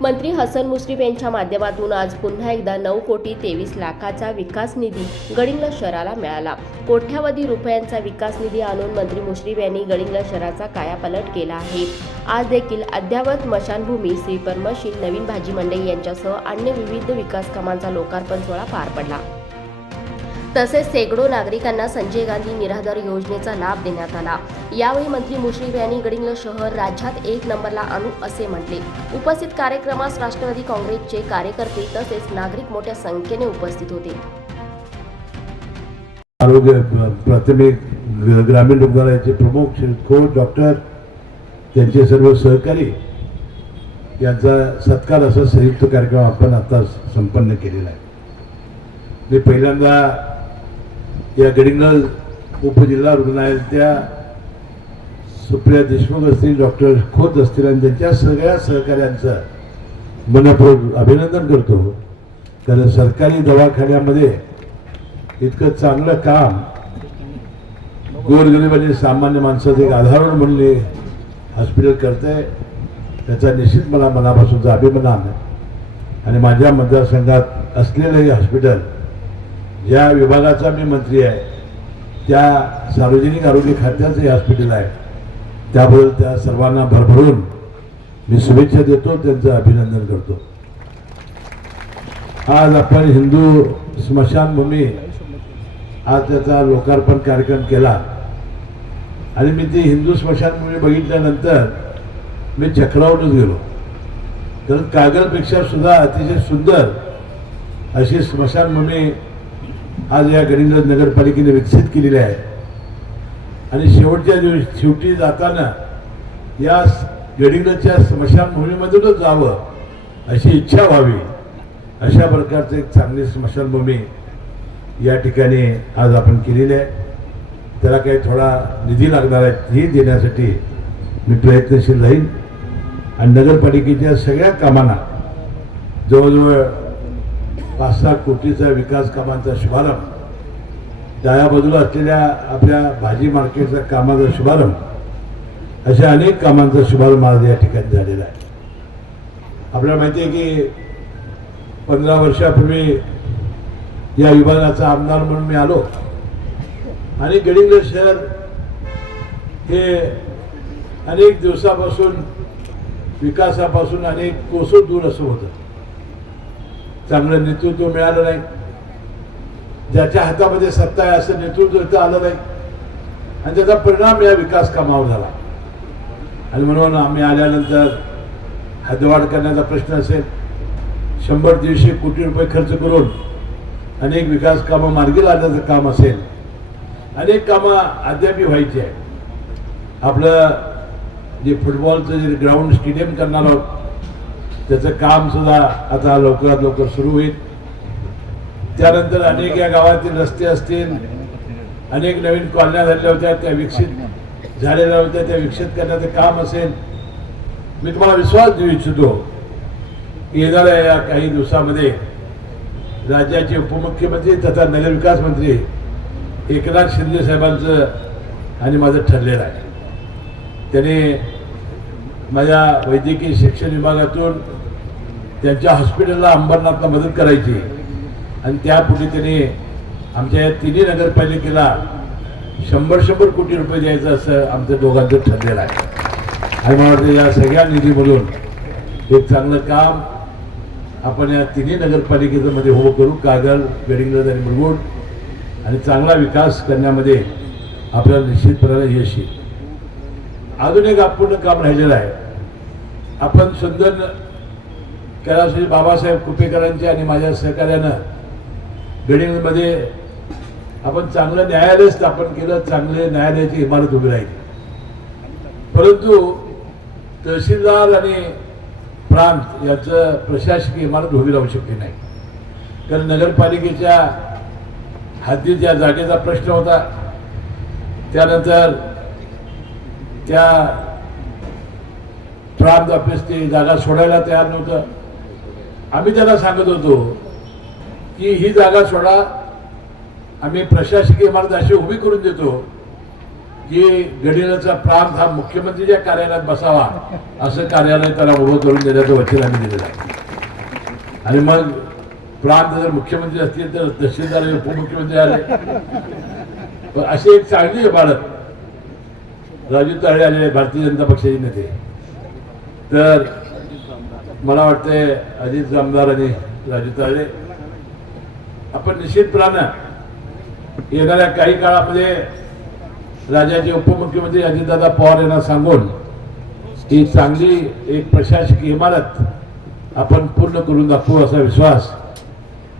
मंत्री हसन मुश्रीफ यांच्या माध्यमातून आज पुन्हा एकदा नऊ कोटी तेवीस लाखाचा विकास निधी गडिंगला शहराला मिळाला. कोट्यावधी रुपयांचा विकास निधी आणून मंत्री मुश्रीफ यांनी गडिंगला शहराचा कायापालट केला आहे. आज देखील अद्ययावत मशानभूमी श्री मशीन नवीन भाजी मंडई यांच्यासह अन्य विविध विकास कामांचा लोकार्पण सोहळा पार पडला. तसेच शेकडो नागरिकांना संजय गांधी निराधार योजनेचा लाभ देण्यात आला. यावेळी मंत्री मुश्रीफ यांनी गडिंग्लज शहर राज्यात एक नंबरला आणू असे म्हटले. उपस्थित कार्यक्रमास राष्ट्रवादी काँग्रेसचे कार्यकर्ते तसेच नागरिक मोठ्या संख्येने उपस्थित होते. आरोग्य प्राथमिक ग्रामीण रुग्णालयाचे प्रमुख श्री डॉक्टर त्यांचे सर्व सहकारी यांचा सत्कार असा संयुक्त कार्यक्रम आपण आता संपन्न केलेला आहे. मी पहिल्यांदा या गडिंगल उपजिल्हा रुग्णालयातल्या सुप्रिया देशमुख असतील डॉक्टर खोत असतील आणि त्यांच्या सगळ्या सहकाऱ्यांचं मनपूर्वक अभिनंदन करतो. कारण सरकारी दवाखान्यामध्ये इतकं चांगलं काम गोरगरीब आणि सामान्य माणसाचं एक आधार म्हणले हॉस्पिटल करते त्याचा निश्चित मला मनापासूनचा अभिमान आहे. आणि माझ्या मतदारसंघात असलेलं हे हॉस्पिटल ज्या विभागाचा मी मंत्री आहे. त्या सार्वजनिक आरोग्य खात्याचं हे हॉस्पिटल आहे. त्याबद्दल त्या सर्वांना भरभरून मी शुभेच्छा देतो त्यांचं अभिनंदन करतो. आज आपण हिंदू स्मशानभूमी आज त्याचा लोकार्पण कार्यक्रम केला. आणि मी ती हिंदू स्मशानभूमी बघितल्यानंतर मी चक्रावूनच गेलो. तर कागलपेक्षा सुद्धा अतिशय सुंदर अशी स्मशानभूमी आज या गडिंग्लज नगरपालिकेने विकसित केलेली आहे. आणि शेवटच्या दिवशी शेवटी जाताना या गडिंगच्या स्मशानभूमीमधूनच जावं अशी इच्छा व्हावी. अशा प्रकारचं एक चांगली स्मशानभूमी या ठिकाणी आज आपण केलेली आहे. त्याला काही थोडा निधी लागणार आहे ही देण्यासाठी मी प्रयत्नशील राहीन. आणि नगरपालिकेच्या सगळ्या कामांना जवळजवळ पाच लाख कोटीचा विकास कामांचा शुभारंभ. डाव्या बाजूला असलेल्या आपल्या भाजी मार्केटच्या कामाचा शुभारंभ. अशा अनेक कामांचा शुभारंभ आज या ठिकाणी झालेला आहे. आपल्याला माहिती आहे की पंधरा वर्षापूर्वी या विभागाचा आमदार म्हणून मी आलो. आणि गडिंग्लज शहर हे अनेक दिवसापासून विकासापासून अनेक कोसो दूर असं होतं. चांगलं नेतृत्व मिळालं नाही. ज्याच्या हातामध्ये सत्ता आहे असं नेतृत्व इथं आलं नाही. आणि त्याचा परिणाम या विकास कामावर झाला. आणि म्हणून आम्ही आल्यानंतर हद्दवाढ करण्याचा प्रश्न असेल. शंभर दीडशे कोटी रुपये खर्च करून अनेक विकास कामं मार्गी लावण्याचं काम असेल. अनेक कामं अद्यापी व्हायची आहे आपलं जे फुटबॉलचं जे ग्राउंड स्टेडियम करणार आहोत त्याचं काम सुद्धा आता लवकरात लवकर सुरू होईल. त्यानंतर अनेक या गावातील रस्ते असतील अनेक नवीन कॉलन्या झालेल्या होत्या त्या विकसित झालेल्या होत्या त्या विकसित करण्याचं काम असेल. मी तुम्हाला विश्वास देऊ इच्छितो की येणाऱ्या या काही दिवसामध्ये राज्याचे उपमुख्यमंत्री तथा नगरविकास मंत्री एकनाथ शिंदे साहेबांचं आणि माझं ठरलेलं आहे. त्याने माझ्या वैद्यकीय शिक्षण विभागातून त्यांच्या हॉस्पिटलला अंबरनाथला मदत करायची. आणि त्यापुढे त्यांनी आमच्या या तिन्ही नगरपालिकेला शंभर शंभर कोटी रुपये द्यायचं असं आमच्या दोघांचं ठरलेलं आहे. आणि मला वाटतं या सगळ्या निधीमधून एक चांगलं काम आपण या तिन्ही नगरपालिकेचं मध्ये हो करू. कागल गडिंग्लज आणि मुरगुड. आणि चांगला विकास करण्यामध्ये आपल्याला निश्चितपणाने यश येईल. अजून एक अपूर्ण काम राहिलेलं आहे. आपण सुंदर कैलासवासी बाबासाहेब कुपेकरांची आणि माझ्या सहकार्यानं गडिंगमध्ये आपण चांगलं न्यायालय स्थापन केलं चांगले न्यायालयाची इमारत उभी राहिली. परंतु तहसीलदार आणि प्रांत याचं प्रशासकीय इमारत उभी राहू शकली नाही. कारण नगरपालिकेच्या हद्दीत या जागेचा प्रश्न होता. त्यानंतर त्या प्रांत ऑफिस ती जागा सोडायला तयार नव्हतं. आम्ही त्याला सांगत होतो की ही जागा सोडा. आम्ही प्रशासकीय इमारत अशी उभी करून देतो की गडिलाचा प्रांत हा मुख्यमंत्रीच्या कार्यालयात बसावा असं कार्यालय त्याला उभं करून देण्याचं वचन आम्ही दिलेलं आहे. आणि मग प्रांत जर मुख्यमंत्री असतील तर तहसीलदार उपमुख्यमंत्री आले. पण अशी एक चांगली इमारत राजू तळे आलेले भारतीय जनता पक्षाचे नेते. तर मला वाटतंय अजित जामदार आणि राजू तळे आपण निश्चितपणानं येणाऱ्या काही काळामध्ये राज्याचे उपमुख्यमंत्री अजितदादा पवार यांना सांगून ही चांगली एक प्रशासकीय इमारत आपण पूर्ण करून दाखवू असा विश्वास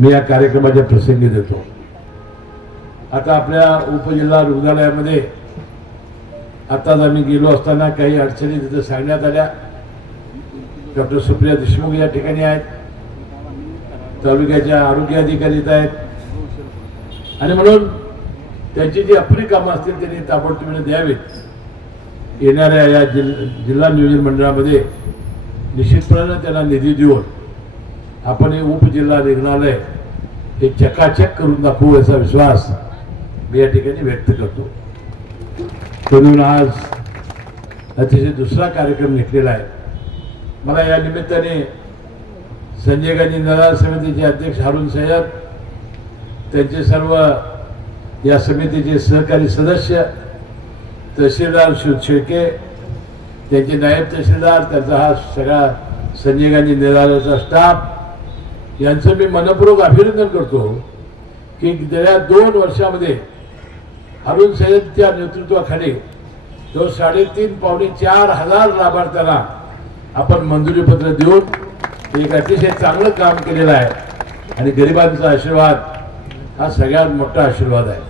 मी या कार्यक्रमाच्या प्रसंगी देतो. आता आपल्या उपजिल्हा रुग्णालयामध्ये आताच आम्ही गेलो असताना काही अडचणी तिथे सांगण्यात आल्या. डॉक्टर सुप्रिया देशमुख या ठिकाणी आहेत. तालुक्याच्या आरोग्य अधिकारी आहेत. आणि म्हणून त्यांची जी आपली कामं असतील त्यांनी ताबडतोबीने द्यावीत. येणाऱ्या या जिल जिल्हा नियोजन मंडळामध्ये निश्चितपणानं त्यांना निधी देऊन आपण हे उपजिल्हा रुग्णालय हे चकाचक करून दाखवू याचा विश्वास मी या ठिकाणी व्यक्त करतो. म्हणून आज अतिशय दुसरा कार्यक्रम घेतलेला आहे. मला या निमित्ताने संजय गांधी निराधार समितीचे अध्यक्ष हारून सय्यद त्यांचे सर्व या समितीचे सहकारी सदस्य तहसीलदार शिव शेळके त्यांचे नायब तहसीलदार त्यांचा हा सगळा संजय गांधी निराधारचा स्टाफ यांचं मी मनपूर्वक अभिनंदन करतो की गेल्या दोन वर्षामध्ये अरुण सय्यदच्या नेतृत्वाखाली जो साडेतीन पावणे चार हजार लाभार्थ्यांना आपण मंजुरीपत्र देऊन एक अतिशय चांगलं काम केलेलं आहे. आणि गरिबांचा आशीर्वाद हा सगळ्यात मोठा आशीर्वाद आहे.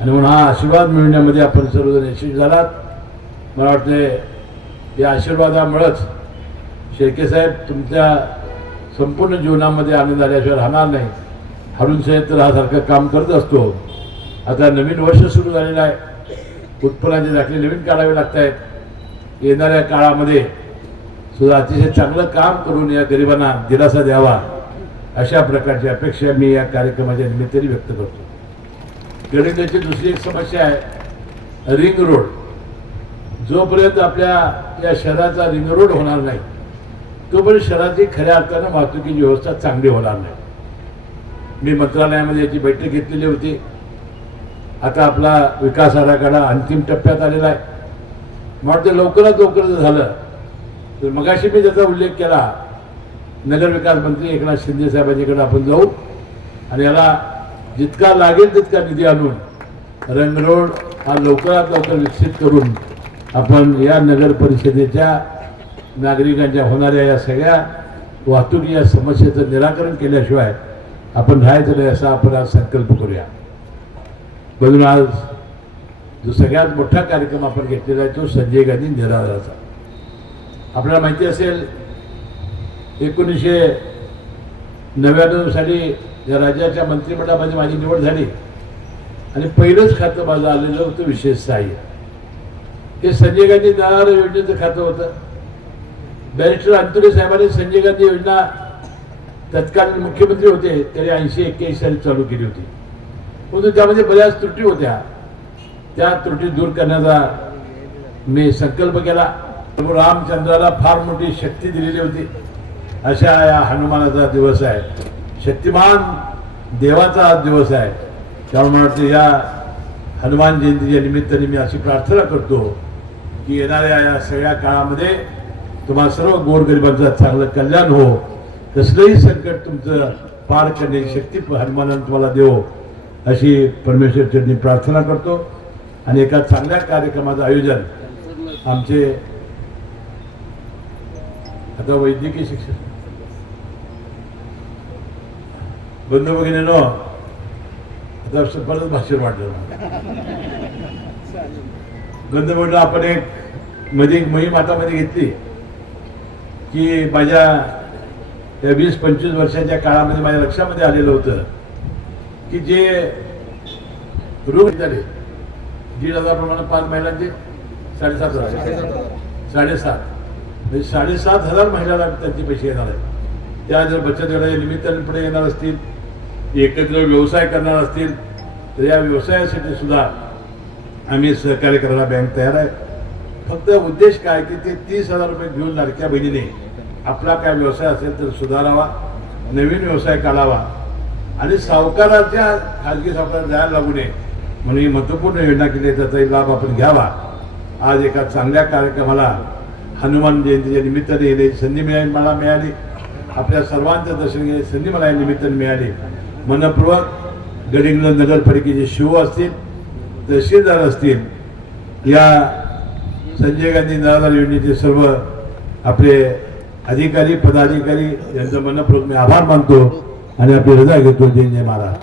आणि म्हणून हा आशीर्वाद मिळवण्यामध्ये आपण सर्वजण यशस्वी झालात. मला वाटते या आशीर्वादामुळंच शेळकेसाहेब तुमच्या संपूर्ण जीवनामध्ये आनंद आल्याशिवाय राहणार नाही. हरून साहेब तर हा सारखं काम करत असतो. आता नवीन वर्ष सुरू झालेलं आहे. उत्पन्नाचे दाखले नवीन काढावे लागत आहेत येणाऱ्या काळामध्ये सुद्धा अतिशय चांगलं काम करून या गरिबांना दिलासा द्यावा. अशा प्रकारची अपेक्षा मी या कार्यक्रमाच्या निमित्ताने व्यक्त करतो. गणिताची दुसरी एक समस्या आहे रिंग रोड. जोपर्यंत आपल्या या शहराचा रिंग रोड होणार नाही तोपर्यंत शहराची खऱ्या अर्थानं वाहतुकीची व्यवस्था चांगली होणार नाही. मी मंत्रालयामध्ये याची बैठक घेतलेली होती. आता आपला विकास आराखडा अंतिम टप्प्यात आलेला आहे. मग वाटतं लवकरात लवकर जर झालं तर मगाशी मी त्याचा उल्लेख केला. नगरविकास मंत्री एकनाथ शिंदे साहेबांच्याकडे आपण जाऊ. आणि याला जितका लागेल तितका निधी आणून रंगरोड हा लवकरात लवकर विकसित करून आपण या नगर परिषदेच्या नागरिकांच्या होणाऱ्या या सगळ्या वाहतूक या समस्येचं निराकरण केल्याशिवाय आपण राहायचं नाही असा आपण आज संकल्प करूया. म्हणून आज जो सगळ्यात मोठा कार्यक्रम आपण घेतलेला आहे तो संजय गांधी निराधाराचा. आपल्याला माहिती असेल एकोणीसशे नव्याण्णव साली या राज्याच्या मंत्रिमंडळामध्ये माझी निवड झाली. आणि पहिलंच खातं माझं आलेलं होतं विशेष सहाय्य. हे संजय गांधी निराधार योजनेचं खातं होतं. बॅरिस्टर अंतुरे साहेबांनी संजय गांधी योजना तत्कालीन मुख्यमंत्री होते त्याने ऐंशी एक्क्याऐंशी साली चालू केली होती. परंतु त्यामध्ये बऱ्याच त्रुटी होत्या. त्या त्रुटी दूर करण्याचा मी संकल्प केला. प्रभू रामचंद्राला फार मोठी शक्ती दिलेली होती. अशा या हनुमानाचा दिवस आहे. शक्तिमान देवाचा आज दिवस आहे. त्यामुळे मला या हनुमान जयंतीच्या निमित्ताने मी अशी प्रार्थना करतो की येणाऱ्या या सगळ्या काळामध्ये तुम्हाला सर्व गोरगरिबांचं चांगलं कल्याण हो. कसलंही संकट तुमचं पार करण्याची शक्ती हनुमानानं तुम्हाला देव अशी परमेश्वरचरणी प्रार्थना करतो. आणि एका चांगल्या कार्यक्रमाचं आयोजन आमचे आता वैद्यकीय शिक्षण. बंधू भगिनीनो आता परत भाषण वाटलं गंध म्हटलं आपण एक मध्ये एक मोहीम हातामध्ये घेतली की माझ्या त्या वीस पंचवीस वर्षाच्या काळामध्ये माझ्या लक्षामध्ये आलेलं होतं की जे रोग झाले दीड हजार प्रमाणे पाच महिलांचे साडेसात हजार. साडेसात. म्हणजे साडेसात हजार महिलांना त्यांचे पैसे येणार आहेत. त्या जर बचत गटाच्या निमित्तानेपणे येणार असतील एकत्र व्यवसाय करणार असतील तर या व्यवसायासाठी सुद्धा आम्ही सहकार्य करायला बँक तयार आहे. फक्त उद्देश काय की ते तीस हजार रुपये घेऊन लाडक्या बहिणीने आपला काय व्यवसाय असेल तर सुधारावा नवीन व्यवसाय काढावा आणि सावकाराच्या खाजगी सावकाराला जायला लागू नये. म्हणून ही महत्त्वपूर्ण योजना केली त्याचाही लाभ आपण घ्यावा. आज एका चांगल्या कार्यक्रमाला हनुमान जयंतीच्या निमित्ताने येण्याची संधी मिळाली मला मिळाली. आपल्या सर्वांचं दर्शन घेण्याची संधी मला या निमित्ताने मिळाली. मनपूर्वक गडिंग्लज नगरपालिकेचे शिव असतील तहसीलदार असतील या संजय गांधी निराधार योजनेचे सर्व आपले अधिकारी पदाधिकारी यांचं मनपूर्वक मी आभार मानतो आणि आपली रजा घेतो. जय जय महाराज.